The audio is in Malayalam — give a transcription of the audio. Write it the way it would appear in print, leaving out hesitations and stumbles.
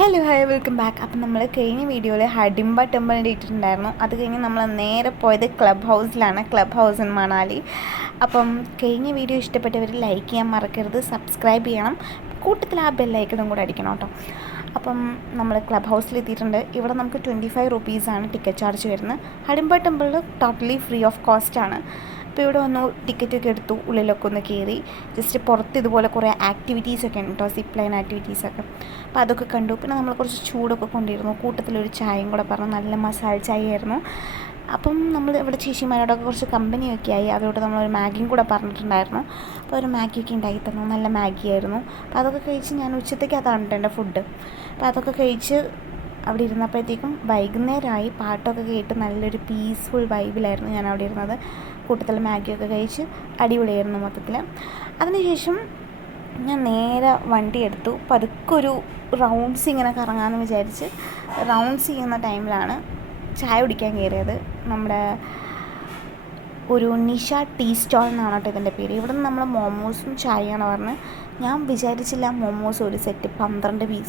Hello hi welcome back. അപ്പം നമ്മൾ കഴിഞ്ഞ വീഡിയോയിൽ ഹഡിംബ ടെമ്പിളിൻ്റെ ഇട്ടിട്ടുണ്ടായിരുന്നു. അത് കഴിഞ്ഞ് നമ്മൾ നേരെ പോയത് ക്ലബ് ഹൗസിലാണ്, ക്ലബ് ഹൗസ് ഇൻ മണാലി. അപ്പം കഴിഞ്ഞ വീഡിയോ ഇഷ്ടപ്പെട്ടവർ ലൈക്ക് ചെയ്യാൻ മറക്കരുത്, സബ്സ്ക്രൈബ് ചെയ്യണം, കൂട്ടത്തിൽ ആ ബെല്ലൈക്കണും കൂടെ അടിക്കണം കേട്ടോ. അപ്പം നമ്മൾ ക്ലബ് ഹൗസിലെത്തിയിട്ടുണ്ട്. ഇവിടെ നമുക്ക് 25 റുപ്പീസാണ് ടിക്കറ്റ് ചാർജ് വരുന്നത്. ഹഡിംബ ടെമ്പിളിൽ ടോട്ടലി ഫ്രീ ഓഫ് കോസ്റ്റാണ്. അപ്പോൾ ഇവിടെ വന്നു ടിക്കറ്റൊക്കെ എടുത്തു, ഉള്ളിലൊക്കെ ഒന്ന് കയറി ജസ്റ്റ് പുറത്ത് ഇതുപോലെ കുറേ ആക്ടിവിറ്റീസൊക്കെ ഉണ്ട് കേട്ടോ, സിപ്പ് ലൈൻ ആക്ടിവിറ്റീസൊക്കെ. അപ്പോൾ അതൊക്കെ കണ്ടു. പിന്നെ നമ്മൾ കുറച്ച് ചൂടൊക്കെ കൊണ്ടിരുന്നു, കൂട്ടത്തിലൊരു ചായയും കൂടെ പറഞ്ഞു, നല്ല മസാല ചായ ആയിരുന്നു. അപ്പം നമ്മൾ ഇവിടെ ചേച്ചിമാരോടൊക്കെ കുറച്ച് കമ്പനിയൊക്കെ ആയി. അവരോട് നമ്മളൊരു മാഗിയും കൂടെ പറഞ്ഞിട്ടുണ്ടായിരുന്നു. അപ്പോൾ ഒരു മാഗിയൊക്കെ ഉണ്ടാക്കി തന്നു, നല്ല മാഗി ആയിരുന്നു. അപ്പോൾ അതൊക്കെ കഴിച്ച് ഞാൻ ഉച്ചത്തേക്ക് അതാണ് കേട്ടോ എൻ്റെ ഫുഡ്. അപ്പോൾ അതൊക്കെ കഴിച്ച് അവിടെ ഇരുന്നപ്പോഴത്തേക്കും വൈകുന്നേരമായി. പാട്ടൊക്കെ കേട്ട് നല്ലൊരു പീസ്ഫുൾ വൈബിലായിരുന്നു ഞാൻ അവിടെ ഇരുന്നത്. കൂട്ടത്തിൽ മാഗിയൊക്കെ കഴിച്ച് അടിപൊളിയായിരുന്നു മൊത്തത്തിൽ. അതിനുശേഷം ഞാൻ നേരെ വണ്ടി എടുത്തു, പതുക്കൊരു റൗണ്ട്സ് ഇങ്ങനെ കറങ്ങാമെന്ന് വിചാരിച്ച് റൗണ്ട്സ് ചെയ്യുന്ന ടൈമിലാണ് ചായ കുടിക്കാൻ കയറിയത്. നമ്മുടെ ഒരു നിഷ ടീ സ്റ്റോൾ എന്നാണ് കേട്ടോ ഇതിൻ്റെ പേര്. ഇവിടെ നിന്ന് നമ്മൾ മോമോസും ചായയാണ് പറഞ്ഞത്. ഞാൻ വിചാരിച്ചില്ല മോമോസ് ഒരു സെറ്റ് 12 പീസ്